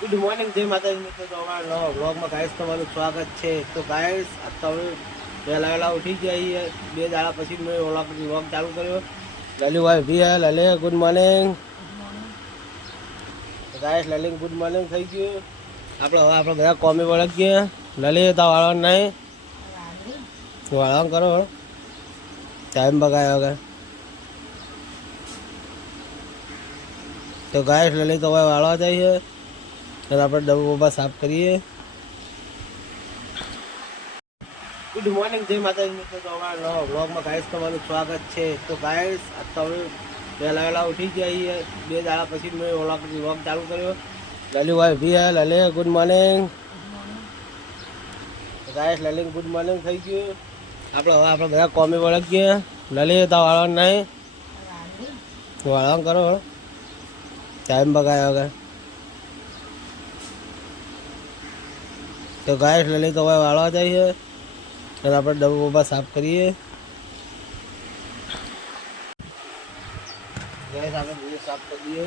Good morning, જય માતાજી મિત્રો. તો અમારા નવા વ્લોગમાં ગાઈસ તમારું સ્વાગત છે. તો ગાઈસ આજ તો હવે વહેલા ઉઠી જઈએ. 2 દાડા પછી મેં વ્લોગ ચાલુ કર્યો. લલીભાઈ ભી હે. લલે ગુડ મોર્નિંગ. ગાઈસ લલિંગ ગુડ મોર્નિંગ થઈ ગયું. આપણે બધા કોમી વળગીએ. લલી તા વાળવાનું નહીં, વાળવાનું કરો. ટાઈમ બગાડ્યો વગર. તો ગાઈસ લલી તો હવે વાળવા જઈએ. અને આપણે ડબ્બા સાફ કરીએ. ગુડ મોર્નિંગ, જય માતાજી મિત્રો. તો અમારા નવા વ્લોગમાં ગાઈસ તમારું સ્વાગત છે. તો ગાઈસ આજ તો હવે વહેલા ઉઠી જઈએ. 2 દાડા પછી મેં વ્લોગ ચાલુ કર્યો. લલીભાઈ ભી હે. લલે ગુડ મોર્નિંગ. ગાઈસ લલિંગ ગુડ મોર્નિંગ થઈ ગયું. આપણે બધા કોમી વળગીએ. લલી તા વાળવાનું નહીં, વાળવાનું કરો. ટાઈમ બગાડ્યો વગર. તો ગાઈસ લલી તો હવે વાળવા જઈએ. અને આપણે ડબ્બા સાફ કરીએ. ગાઈસ આપણે બધું સાફ કરીએ.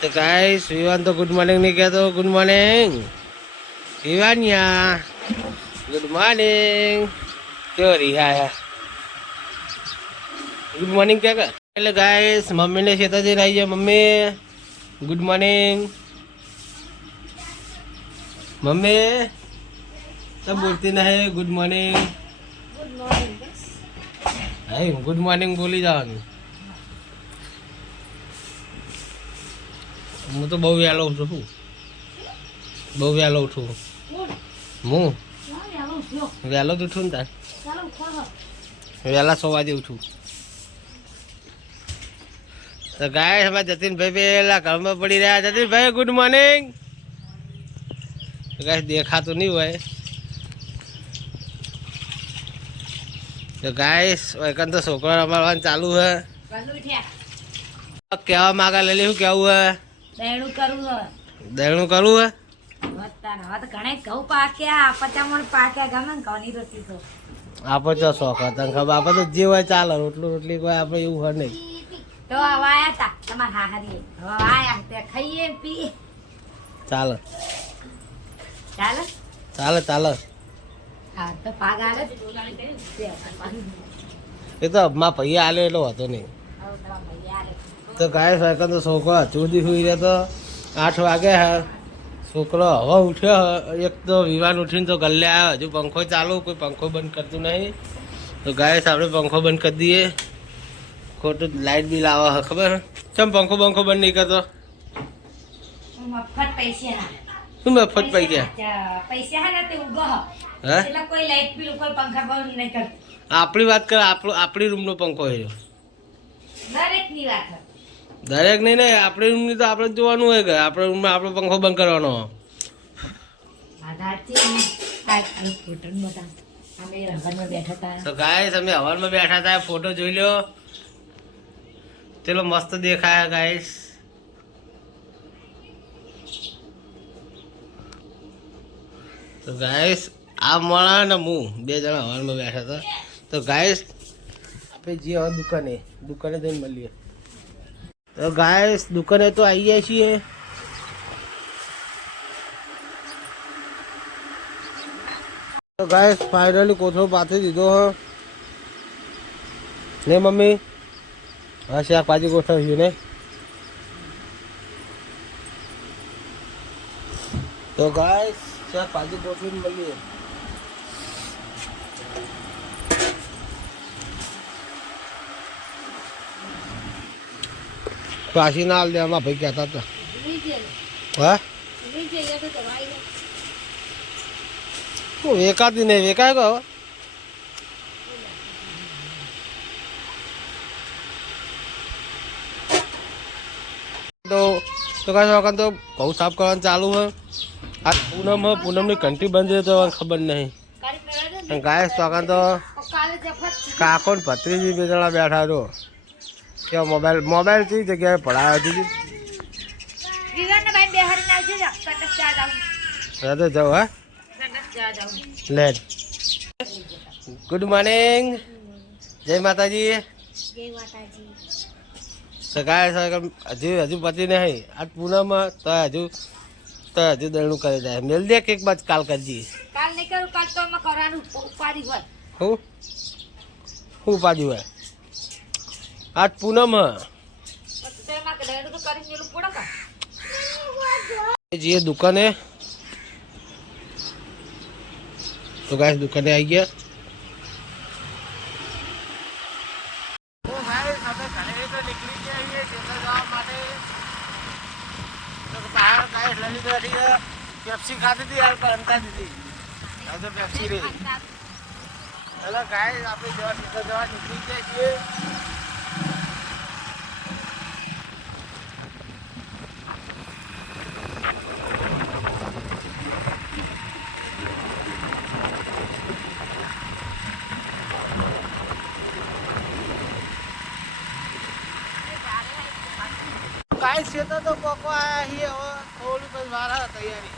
તો ગાઈસ વિવાન તો ગુડ મોર્નિંગ નહીં કહેતો. Good morning Vivaniya, good morning. ક્યો રિહા ગુડ મોર્નિંગ क्या कर. એટલે ગાઈસ મમ્મીને ખેતર જઈને આવી જાય. Mummy good morning. મમ્મી सब बोलती नहीं good morning. Hi good morning बोली જવાનું. હું તો બહુ વહેલો ઉઠું છું. બહુ વહેલો ઉઠું હું. વહેલો જ ઉઠું ને તાર. વહેલા 6 વાગે ઉઠું. તો ગાય અમારા જતીનભાઈ પેલા ઘરમાં પડી રહ્યા. જતીનભાઈ ગુડ મોર્નિંગ. ગાય દેખાતું નહીં હોય. તો ગાય એકન તો છોકરા રમાડવાનું ચાલુ હે. કેવા માગા લઈ શું કેવું હે. દહેણું કરવું હે. આપો ચો શોખ તને ખબર. આપડે તો જે હોય ચાલે. રોટલી કોઈ આપડે એવું હોય નહીં. તો આયા તા તમાર હાહરી હવે આયા તે ખાઈએ પી ચાલે ચાલે ચાલે ચાલે. હા તો પાગ આલે એ તો માં ભૈયા આલે એટલો હતો નહીં. તો ગાય સાયકલ તો છોકરો હજુ સુઈ રહ્યો તો 8 વાગે હે. છોકરો હવે ઉઠ્યો. એક તો વિવાન ઉઠીને તો ગલ્લે આવ્યો. હજુ પંખો ચાલુ, કોઈ પંખો બંધ કરતું નહીં. તો ગાય આપણે પંખો બંધ કરી દઈએ. ખોટું લાઇટ બિલ આવે ખબર. ચમ પંખો બંધ નહીં કરતો. મફત પૈસા શું મફત પૈસા હે ને તે ઉગો હે. એટલે કોઈ લાઈટ બિલ કોઈ પંખા બંધ નહીં કરતો. આપણી વાત કર. આપણી રૂમનો પંખો છે. દરેક ની વાત દરેક નહીં ને આપણી રૂમની તો આપણે જોવાનું હોય કે આપણે રૂમમાં આપણો પંખો બંધ કરવાનો. તો ગાઈસ અમે હવારમાં બેઠા હતા. ફોટો જોઈ લો. ચલો મસ્ત દેખાય ગાઈસ. તો ગાઈસ આ મળા ને હું 2 જણા હવારમાં બેઠા હતા. તો ગાઈસ આપણે જે હવે દુકાને જઈને મળીએ. તો ગાઈસ દુકાને તો આવી ગયા છીએ. તો ગાઈસ ફાઇનલી કોથળો પાથરી દીધો હો ને મમ્મી. હા શાકભાજી ગોઠવ્યું ને. તો ગાઈસ શાકભાજી ગોઠવીને મળીએ. પાછી ના હાલ દે. આમાં ભાઈ કહેતા હતા હા વેકાતી નહીં. વેકાય કહો તો કાંઈ વખત તો ઘઉં સાફ કરવાનું ચાલુ હોય. આ પૂનમની ઘંટી બંધ છે તો ખબર નહીં. ગાય તો તો કાકો ને ભત્રીજી 2 જણા બેઠા છો. કેવા મોબાઈલ કઈ જગ્યાએ પડાયો હતી. રાધે જાઓ હા લેટ ગુડ મોર્નિંગ જય માતાજી તો ગાય હજુ પતિ નહીં આજ પૂનમમાં તો હજુ દળનું કરી જાય મેલ દે એક બાદ કાલ કરજી કાલ નહીં કરું કાલ તો એમાં કરવાનું ઉપાડી હોય હું ઉપાડી હોય આજ પૂનમ તો એમાં દળનું તો કરી મેલું પડે કા જઈએ દુકાને તો ગાય દુકાને આવી ગયા पेप्सी खाती थी यार बनता थी तो पेप्सी रही चलो गाय आपने जवा निकली चाहिए गाय से तो कोको आया ही है वो थोड़ी बस बारह तैयारी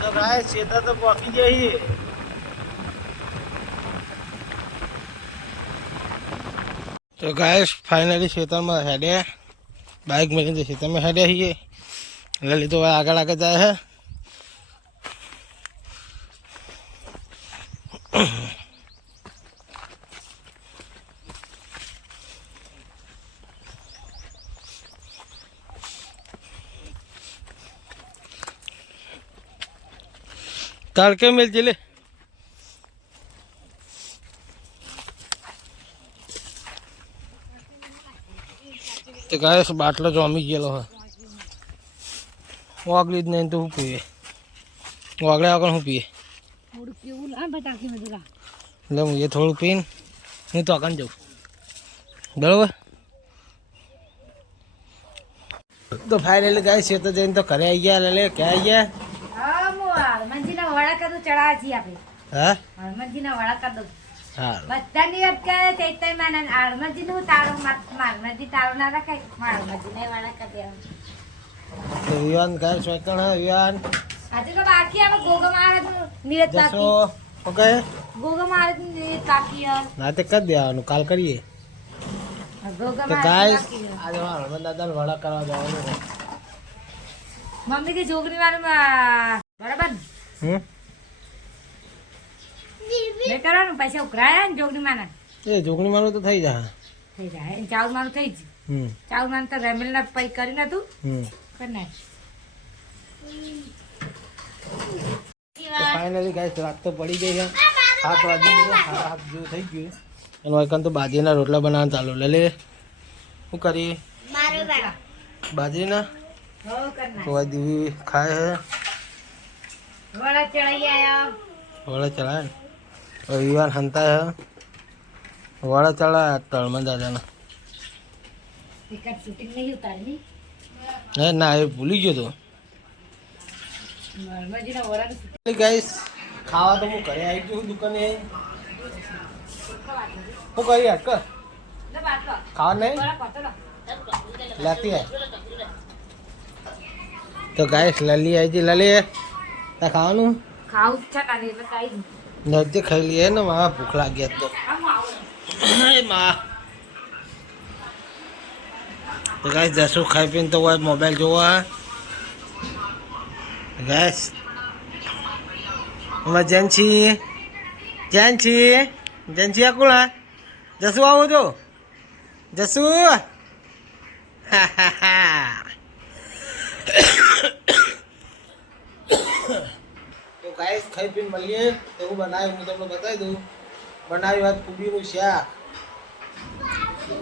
तो गाय सीधा तो पहुंची जाइए तो गाय फाइनली खेतर में हेडे बाइक में खेतर में हेडे ही लली तो आगे आगे जाए है तड़के मिल चले तो गाय बाटलो जमी गયેલો है वागली नहीं तो શું પીએ વાગડ્યા વગર શું પીએ થોડું કેવું ના બટાકી મધુરા એટલે હું એ થોડું પીને હું તો અકાન જાઉં બરાબર તો ફાઇનલી ગાય છે તો જઈને તો ઘરે આવી ગયા લે ક્યાં આવી ગયા હા મો હરમનજીના વડા કદું ચડાવા છીએ આપણે હા હરમનજીના વડા કદું હા બધાની વાત કરે ચૈતય માનન હરમનજીનું તારો હરમનજી તારો ના રખાય હરમનજીને વડા કરી દેવાનું તો વિવાન ગાય સ્વેકણ હે વિવાન આજે તો બાકી આવે ગોગા મહારાજ નિયત જસો બાકી ઓકે ગોગા મહારાજ નિયત બાકી ના તે કરી દેવાનું કાલ કરીએ ગોગા તો મહારાજ ગાય બાકી આજે હનુમાન દાદાને વડા કરવા જવાનું છે મમ્મી કે જોગણી વાળું બરાબર મેં કરવાનું પૈસા ઉઘરાયા ને જોગણી માના એ જોગણી માનું તો થઈ જાય થઈ જાય ચાવલ માનું થઈ જ ચાવલ માનું તો રેમેલ ના પૈ કરી નતું કરી નાખ તો ફાઇનલી ગાઈસ રાત તો પડી ગઈ છે 7 વાગી ગયા 7 જેવું થઈ ગયું અને વાયકન તો બાજરીના રોટલા બનાવવાનું ચાલુ લે શું કરીએ બાજરીના હો કરી નાખ તો આ દીવી ખાય હે વડા ચડાઈ આયા વડા ચડાય ને વિવાન હંતા હે વડા ચડાય તળમાં દાદાના ટિકટ શૂટિંગ નહીં ઉતારી હે ના એ ભૂલી ગયો તો હરમનજીના વડાનું ગાઈસ ખાવા તો હું ઘરે આવી ગયો દુકાને શું કરી યાર કર ખાવા નહીં લાગતી હે તો ગાઈસ લલી આવી છે લલી તા ખાવાનું ખાવું છે કાલે એટલે કાઈ નજે ખાઈ લઈએ ને મારા ભૂખ લાગી તો એ માં તો ગાઈસ જશું ખાઈ પીને તો મોબાઈલ જોવા ગાઈસ ઇમરજન્સી જન્સી આ કોણ જસુ આવું તો જસુ તો ગાઈસ ખાઈ પીને મળીએ તો હું બનાવ્યું હું તમને બતાવી દઉં બનાવી વાત કુબીનું શાક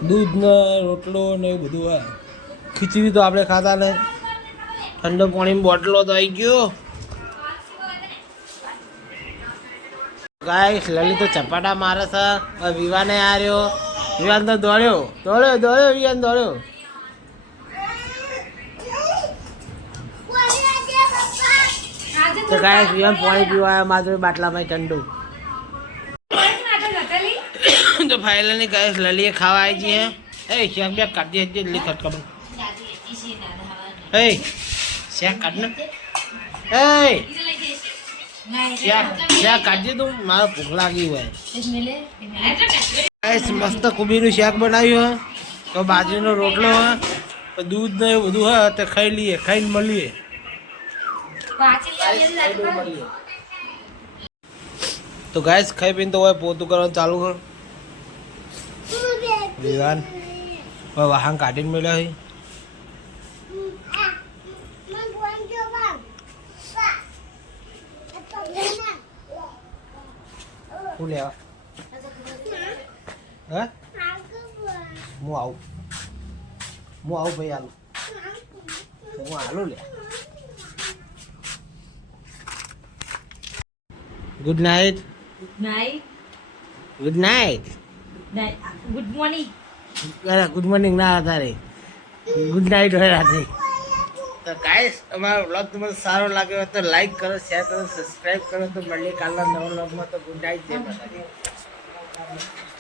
દૂધ ને રોટલો ને એવું બધું હોય ખીચડી તો આપણે ખાતા નહીં ઠંડો પાણીની બોટલો તો આવી ગયો ગાઈસ લલિત તો ચપાટા મારે છે વિવાને આવ્યો વિવાન તો દોડ્યો વિવાન દોડ્યો તો ગાઈસ વિવાન પાણી પીવા માત્ર બાટલામાં ઠંડુ તો ફાઇનલી ગાઈસ લલીએ ખાવા આવી છીએ એ શેક બે કાઢી હતી એટલી ખટકમ એ શેક કાઢ ને એ શેક કાઢી તું મારે ભૂખ લાગી હોય ગાઈસ મસ્ત કોબીનું શાક બનાવ્યું હે તો બાજરીનો રોટલો હે તો દૂધ ને એવું બધું હે તે ખાઈ લઈએ ખાઈને મળીએ તો ગાઈસ ખાઈ પીને તો હોય પોતું કરવાનું ચાલુ કર વિવાન વાહન કાઢીને મળ્યા છે શું લેવા હે હું આવું ભાઈ આલું હું આલું લે good night good night good morning good morning ના તારે ગુડ નાઇટ હોય રાતે તો ગાઈસ અમારો વ્લોગ તમને સારો લાગ્યો હોય તો લાઈક કરો શેર કરો સબસ્ક્રાઈબ કરો તો મળીએ કાલના નવા વ્લોગમાં તો ગુડ નાઇટ જય માતાજી